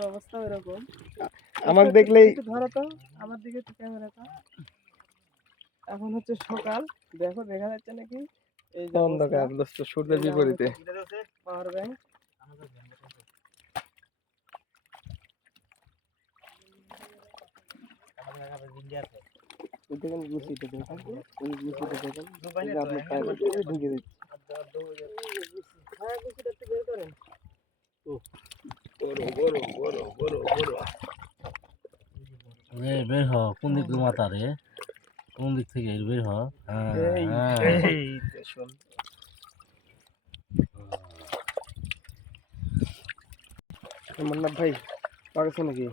আমার অবস্থা এরকম আমাকে দেখলেই ধরো তো আমার দিকে একটু ক্যামেরাটা এখন হচ্ছে সকাল। দেখো দেখা যাচ্ছে নাকি? এই যে অন্ধকার দোস্ত সূর্যের বিপরীতে। পাওয়ার ব্যাংক দেখেন গুছিতে দেখেন এই গুছিতে দেখেন আপনার পায়ের ঢুকে দিচ্ছে হ্যাঁ কিছুটা একটু বের করেন বড় বড় বড় বড় বড় রে বের হ কোন দিক মাথা রে? কোন দিক থেকে? বের হ। হ্যাঁ এই হ্যাঁ। ভাই পাগেছে নাকি?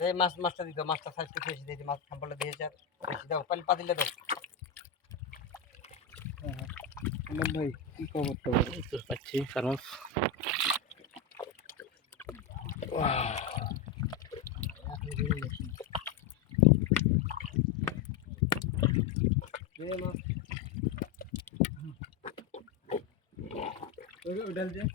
এই মাছ মাছটা দিতে মাছটা সাইজ করে বেশি দিয়েছি মাছ সাম্পলটা দিয়েছে আর বেশি দাও পালি পাতিলে দাও। ভাই কি খবর টবর পাচ্ছি কারণ ডাল দিয়ে